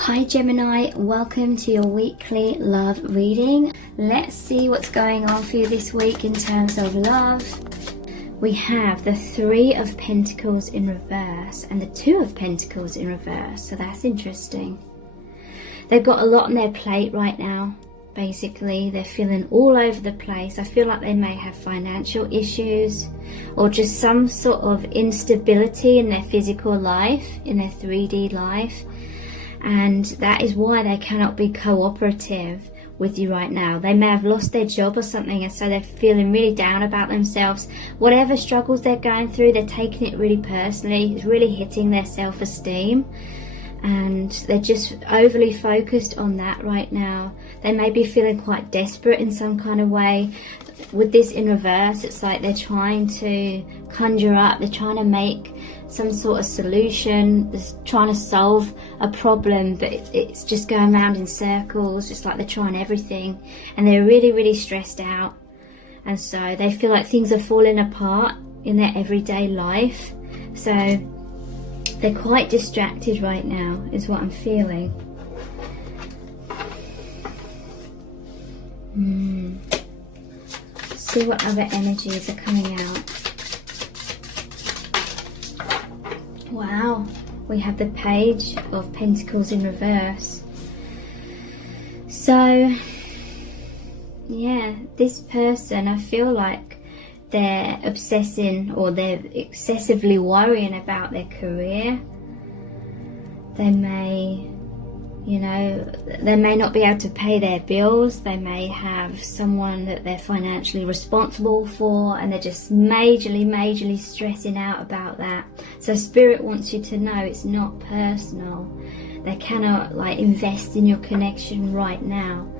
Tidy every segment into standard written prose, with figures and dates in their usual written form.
Hi Gemini, welcome to your weekly love reading. Let's see what's going on for you this week in terms of love. We have the Three of Pentacles in reverse and the Two of Pentacles in reverse, so that's interesting. They've got a lot on their plate right now. Basically, they're feeling all over the place. I feel like they may have financial issues or just some sort of instability in their physical life, in their 3D life. And that is why they cannot be cooperative with you right now. They may have lost their job or something, and so they're feeling really down about themselves. Whatever struggles they're going through, they're taking it really personally. It's really hitting their self-esteem, and they're just overly focused on that right now. They may be feeling quite desperate in some kind of way. With this in reverse, it's like they're trying to conjure up, they're trying to make some sort of solution, they're trying to solve a problem, but it's just going around in circles, just like they're trying everything, and they're really, really stressed out, and so they feel like things are falling apart in their everyday life. So they're quite distracted right now, is what I'm feeling. See what other energies are coming out. Wow, we have the Page of Pentacles in reverse. So, yeah, this person, I feel like they're obsessing or they're excessively worrying about their career. They may, you know, they may not be able to pay their bills. They may have someone that they're financially responsible for, and they're just majorly stressing out about that. So Spirit wants you to know it's not personal. They cannot like invest in your connection right now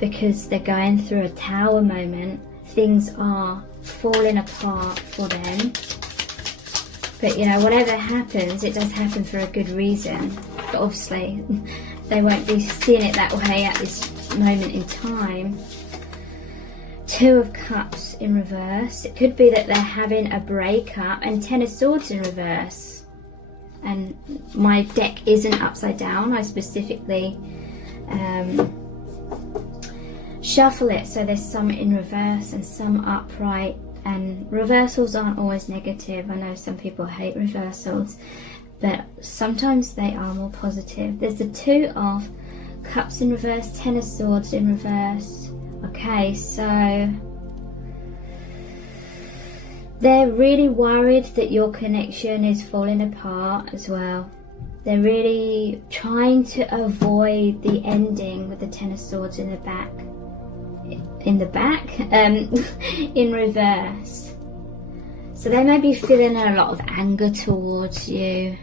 because they're going through a Tower moment. Things are falling apart for them. But you know, whatever happens, it does happen for a good reason. But obviously, they won't be seeing it that way at this moment in time. Two of Cups in reverse. It could be that they're having a breakup, and Ten of Swords in reverse. And my deck isn't upside down. I specifically shuffle it so there's some in reverse and some upright. And reversals aren't always negative. I know some people hate reversals, but sometimes they are more positive. There's the Two of Cups in reverse, Ten of Swords in reverse. Okay, so they're really worried that your connection is falling apart as well. They're really trying to avoid the ending with the Ten of Swords in the back. In reverse. So they may be feeling a lot of anger towards you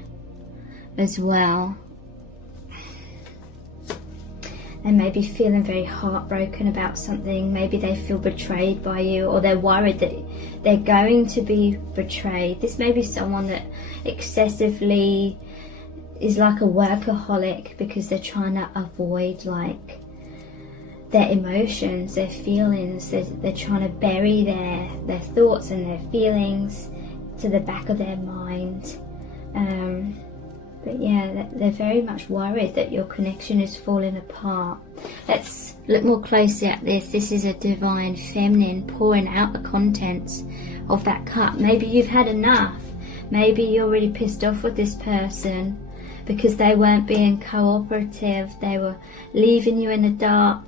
as well. They may be feeling very heartbroken about something. Maybe they feel betrayed by you, or they're worried that they're going to be betrayed. This may be someone that excessively is like a workaholic because they're trying to avoid like their emotions, their feelings. They're trying to bury their thoughts and their feelings to the back of their mind. But yeah, they're very much worried that your connection is falling apart. Let's look more closely at this. This is a divine feminine pouring out the contents of that cup. Maybe you've had enough. Maybe you're really pissed off with this person because they weren't being cooperative. They were leaving you in the dark.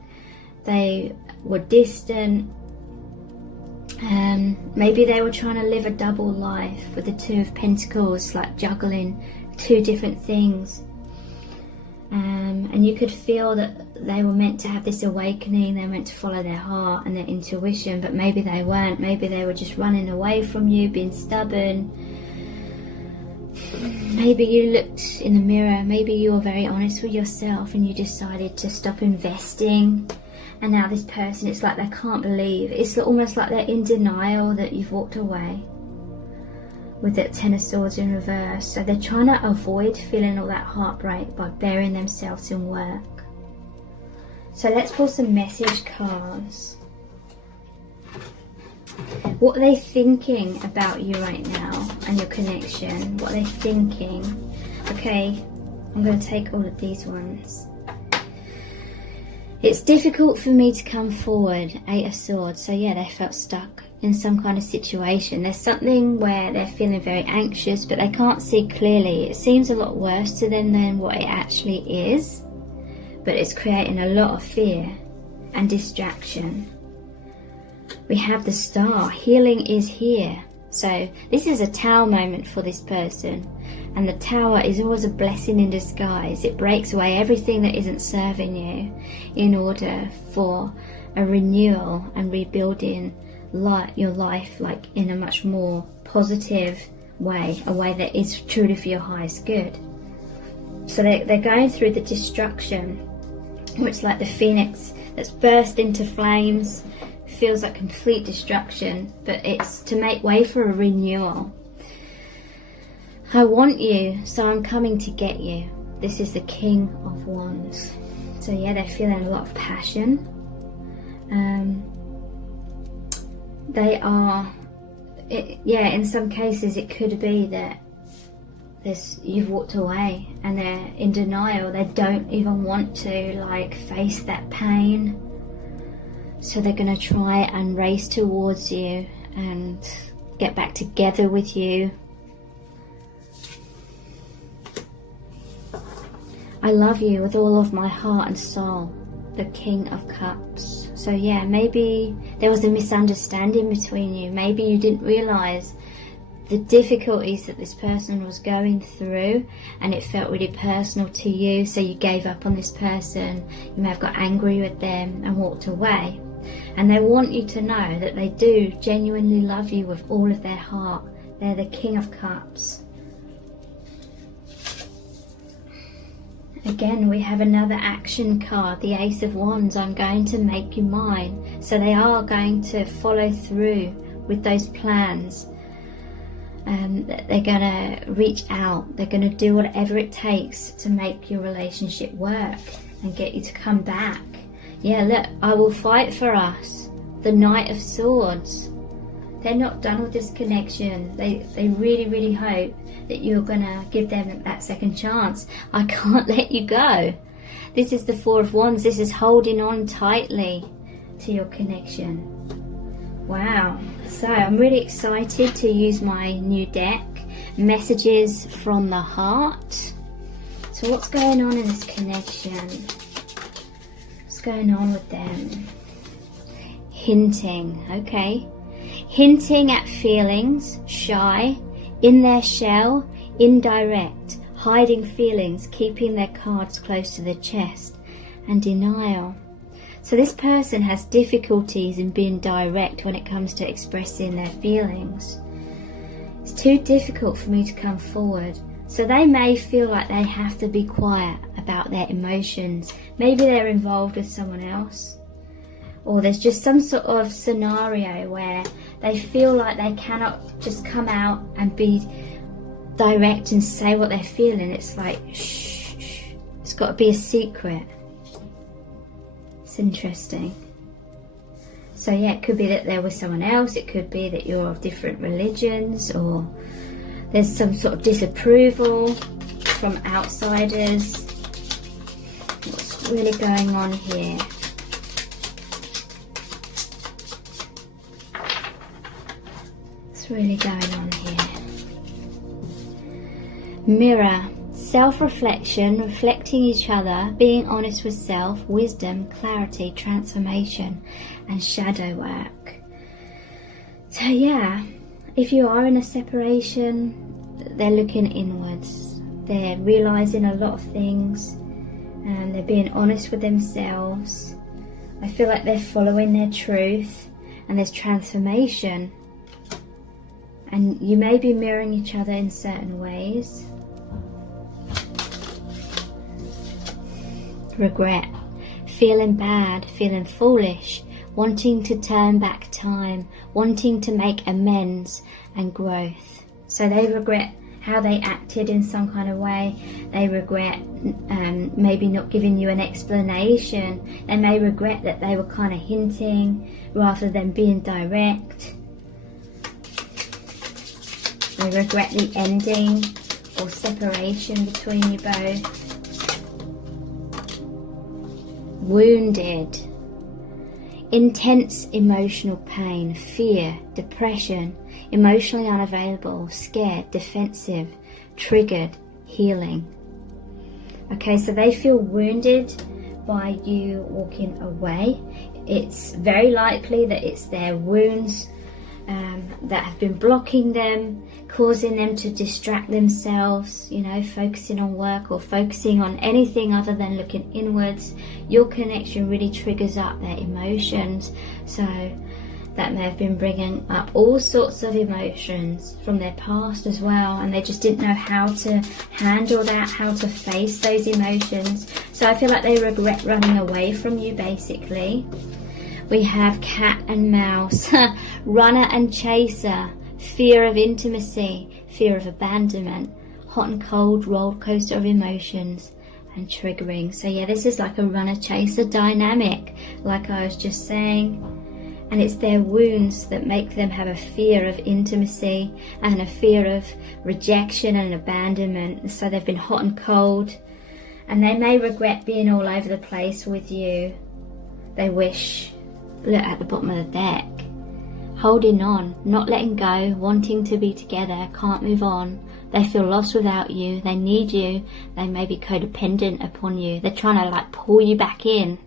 They were distant. Maybe they were trying to live a double life with the Two of Pentacles, like juggling two different things. And you could feel that they were meant to have this awakening. They were meant to follow their heart and their intuition, but maybe they weren't. Maybe they were just running away from you, being stubborn. Maybe you looked in the mirror. Maybe you were very honest with yourself and you decided to stop investing. And now this person, it's like they can't believe. It's almost like they're in denial that you've walked away with that Ten of Swords in reverse. So they're trying to avoid feeling all that heartbreak by burying themselves in work. So let's pull some message cards. What are they thinking about you right now and your connection? What are they thinking? Okay, I'm going to take all of these ones. It's difficult for me to come forward. 8 of Swords. So yeah, they felt stuck in some kind of situation. There's something where they're feeling very anxious, but they can't see clearly. It seems a lot worse to them than what it actually is, but it's creating a lot of fear and distraction. We have the Star. Healing is here. So this is a Tower moment for this person, and the Tower is always a blessing in disguise. It breaks away everything that isn't serving you in order for a renewal and rebuilding your life, like in a much more positive way, a way that is truly for your highest good. So they're going through the destruction, which, like the phoenix that's burst into flames, feels like complete destruction, but it's to make way for a renewal. I want you, so I'm coming to get you. This is the King of Wands. So yeah, they're feeling a lot of passion. They are, in some cases it could be that you've walked away and they're in denial. They don't even want to like face that pain. So they're going to try and race towards you and get back together with you. I love you with all of my heart and soul. The King of Cups. So yeah, maybe there was a misunderstanding between you. Maybe you didn't realise the difficulties that this person was going through, and it felt really personal to you, so you gave up on this person. You may have got angry with them and walked away. And they want you to know that they do genuinely love you with all of their heart. They're the King of Cups. Again, we have another action card, the Ace of Wands. I'm going to make you mine. So they are going to follow through with those plans. They're going to reach out. They're going to do whatever it takes to make your relationship work and get you to come back. Yeah, look, I will fight for us. The Knight of Swords. They're not done with this connection. They really, really hope that you're going to give them that second chance. I can't let you go. This is the Four of Wands. This is holding on tightly to your connection. Wow. So I'm really excited to use my new deck, Messages from the Heart. So what's going on in this connection? What's going on with them? Hinting, okay. Hinting at feelings, shy, in their shell, indirect, hiding feelings, keeping their cards close to the chest, and denial. So this person has difficulties in being direct when it comes to expressing their feelings. It's too difficult for me to come forward. So they may feel like they have to be quiet about their emotions. Maybe they're involved with someone else. Or there's just some sort of scenario where they feel like they cannot just come out and be direct and say what they're feeling. It's like, shh, shh. It's got to be a secret. It's interesting. So yeah, it could be that they're with someone else. It could be that you're of different religions, or there's some sort of disapproval from outsiders. What's really going on here? Really going on here. Mirror, self-reflection, reflecting each other, being honest with self, wisdom, clarity, transformation, and shadow work. So yeah, if you are in a separation, they're looking inwards. They're realizing a lot of things, and they're being honest with themselves. I feel like they're following their truth, and there's transformation. And you may be mirroring each other in certain ways. Regret, feeling bad, feeling foolish, wanting to turn back time, wanting to make amends and growth. So they regret how they acted in some kind of way. They regret maybe not giving you an explanation. They may regret that they were kind of hinting rather than being direct. They regret the ending, or separation between you both. Wounded. Intense emotional pain, fear, depression, emotionally unavailable, scared, defensive, triggered, healing. Okay, so they feel wounded by you walking away. It's very likely that it's their wounds that have been blocking them, causing them to distract themselves, you know, focusing on work or focusing on anything other than looking inwards. Your connection really triggers up their emotions, so that may have been bringing up all sorts of emotions from their past as well, and they just didn't know how to handle that, how to face those emotions. So I feel like they regret running away from you, basically. We have cat and mouse, runner and chaser, fear of intimacy, fear of abandonment, hot and cold roller coaster of emotions, and triggering. So yeah, this is like a runner chaser dynamic, like I was just saying. And it's their wounds that make them have a fear of intimacy and a fear of rejection and abandonment. So they've been hot and cold, and they may regret being all over the place with you. They wish, look at the bottom of the deck, holding on, not letting go, wanting to be together, can't move on. They feel lost without you, they need you, they may be codependent upon you. They're trying to like pull you back in.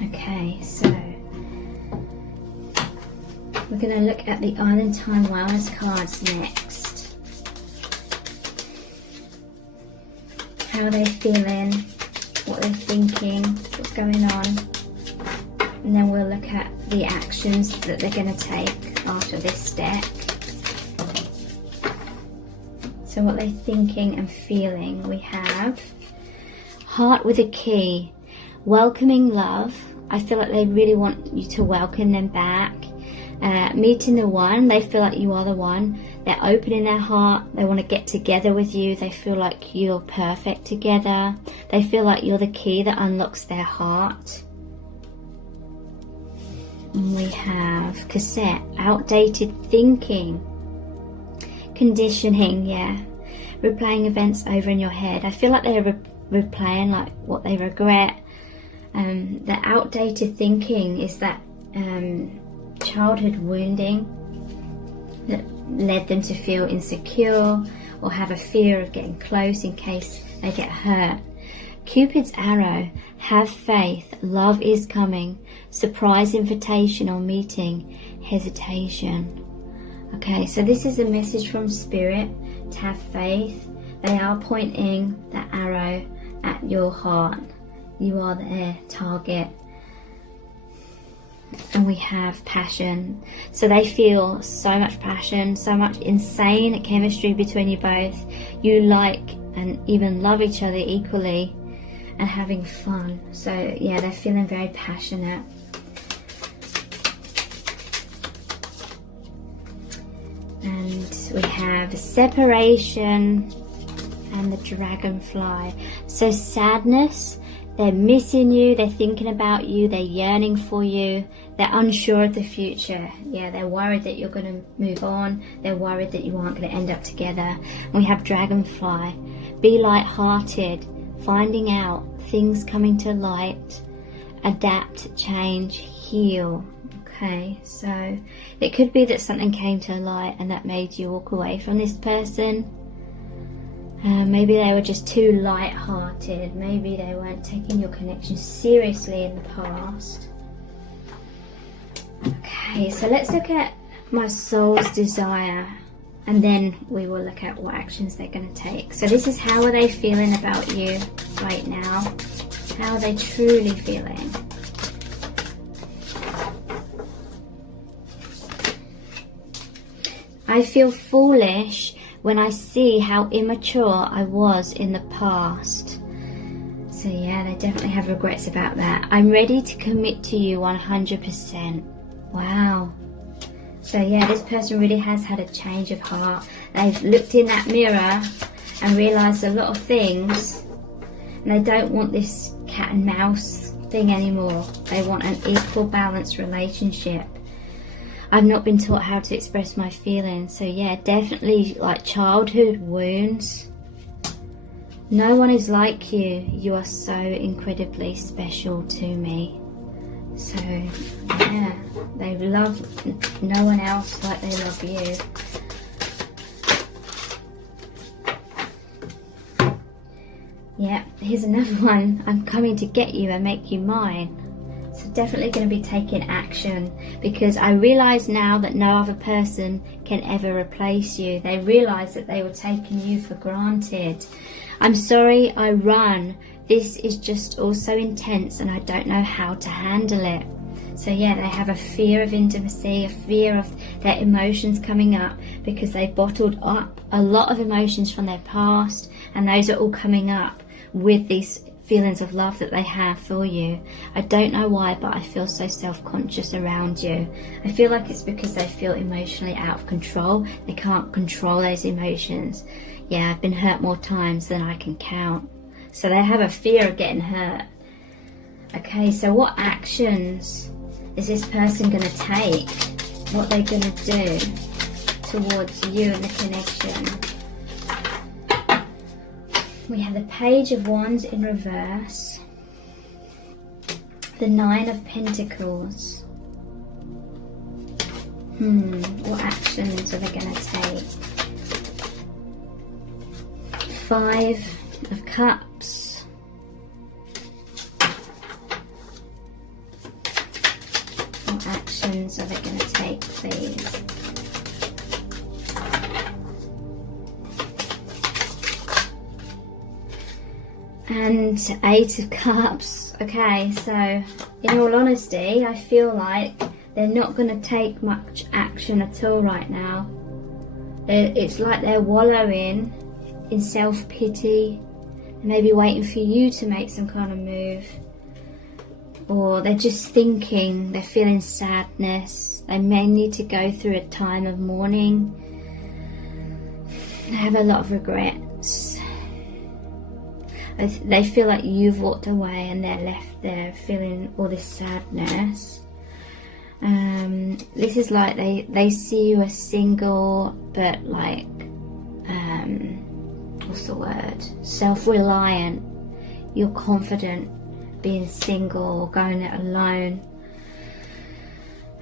Okay, so we're going to look at the Island Time Wellness cards next. How are they feeling? What they're thinking? What's going on? And then we'll look at the actions that they're going to take after this deck. So what they're thinking and feeling. We have Heart with a Key. Welcoming love. I feel like they really want you to welcome them back. Meeting the one. They feel like you are the one. They're opening their heart. They want to get together with you. They feel like you're perfect together. They feel like you're the key that unlocks their heart. And we have cassette. Outdated thinking. Conditioning, yeah. Replaying events over in your head. I feel like they're replaying like what they regret. The outdated thinking is that childhood wounding that led them to feel insecure or have a fear of getting close in case they get hurt. Cupid's arrow, have faith, love is coming, surprise invitation or meeting, hesitation. Okay, so this is a message from Spirit to have faith. They are pointing that arrow at your heart. You are their target. And we have passion. So they feel so much passion, so much insane chemistry between you both. You like and even love each other equally and having fun. So yeah, they're feeling very passionate. And we have separation and the dragonfly. So sadness. They're missing you, they're thinking about you, they're yearning for you, they're unsure of the future. Yeah, they're worried that you're going to move on, they're worried that you aren't going to end up together. And we have dragonfly. Be light-hearted, finding out, things coming to light, adapt, change, heal. Okay, so it could be that something came to light and that made you walk away from this person. Maybe they were just too light-hearted. Maybe they weren't taking your connection seriously in the past. Okay, so let's look at my soul's desire, and then we will look at what actions they're going to take. So this is how are they feeling about you right now? How are they truly feeling? I feel foolish when I see how immature I was in the past. So yeah, they definitely have regrets about that. I'm ready to commit to you 100%. Wow. So yeah, this person really has had a change of heart. They've looked in that mirror and realised a lot of things, and they don't want this cat and mouse thing anymore. They want an equal, balanced relationship. I've not been taught how to express my feelings. So yeah, definitely like childhood wounds. No one is like you. You are so incredibly special to me. So yeah, they love no one else like they love you. Yeah, here's another one. I'm coming to get you and make you mine. So definitely going to be taking action, because I realise now that no other person can ever replace you. They realise that they were taking you for granted. I'm sorry, I run. This is just all so intense and I don't know how to handle it. So yeah, they have a fear of intimacy, a fear of their emotions coming up, because they bottled up a lot of emotions from their past, and those are all coming up with these feelings of love that they have for you. I don't know why, but I feel so self-conscious around you. I feel like it's because they feel emotionally out of control. They can't control those emotions. Yeah, I've been hurt more times than I can count. So they have a fear of getting hurt. Okay, so what actions is this person going to take? What are they going to do towards you and the connection? We have the Page of Wands in reverse, the Nine of Pentacles. What actions are they going to take? Five of Cups. What actions are they going to take, please? And Eight of Cups. Okay, so in all honesty, I feel like they're not going to take much action at all right now. It's like they're wallowing in self-pity, maybe waiting for you to make some kind of move. Or they're just thinking, they're feeling sadness. They may need to go through a time of mourning. They have a lot of regrets. They feel like you've walked away and they're left there feeling all this sadness. This is like they see you as single, but like, what's the word? Self-reliant. You're confident being single or going it alone.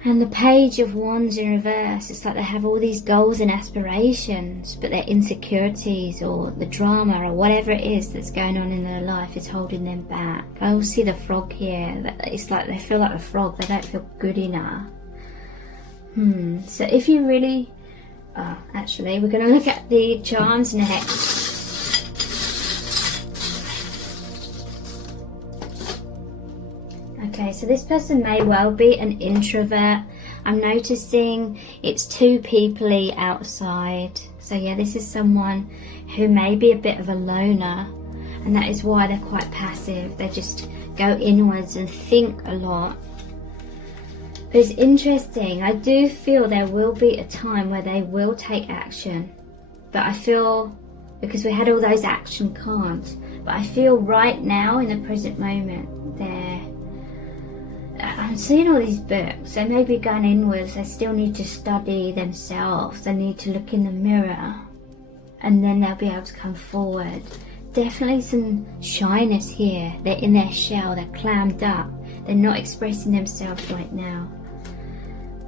And the Page of Wands in reverse, it's like they have all these goals and aspirations, but their insecurities or the drama or whatever it is that's going on in their life is holding them back. I also see the frog here. It's like they feel like a frog. They don't feel good enough. So if you really... actually, we're going to look at the charms next. Okay, so this person may well be an introvert. I'm noticing it's too peoply outside. So yeah, this is someone who may be a bit of a loner, and that is why they're quite passive. They just go inwards and think a lot. But it's interesting. I do feel there will be a time where they will take action. But I feel, because we had all those action cards, but I feel right now in the present moment, I'm seeing all these books. They may be going inwards. They still need to study themselves. They need to look in the mirror, and then they'll be able to come forward. Definitely some shyness here. They're in their shell. They're clammed up. They're not expressing themselves right now.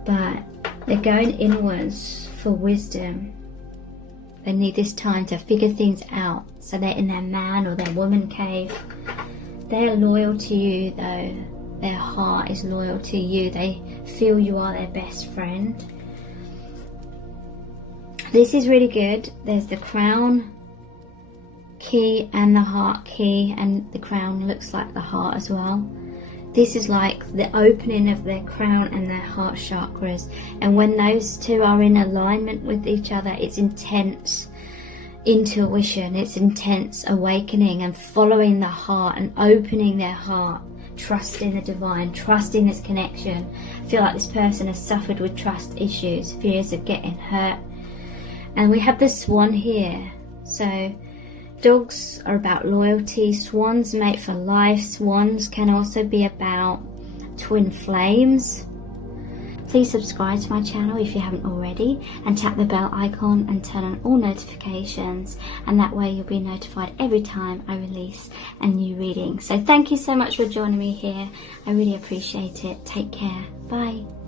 But they're going inwards for wisdom. They need this time to figure things out. So they're in their man or their woman cave. They're loyal to you though. Their heart is loyal to you. They feel you are their best friend. This is really good. There's the crown key and the heart key, and the crown looks like the heart as well. This is like the opening of their crown and their heart chakras, and when those two are in alignment with each other, it's intense intuition, it's intense awakening and following the heart and opening their heart, trusting the divine, trusting this connection. I feel like this person has suffered with trust issues, fears of getting hurt. And we have the swan here. So dogs are about loyalty, swans mate for life. Swans can also be about twin flames. Please subscribe to my channel if you haven't already, and tap the bell icon and turn on all notifications, and that way you'll be notified every time I release a new reading. So thank you so much for joining me here. I really appreciate it. Take care. Bye.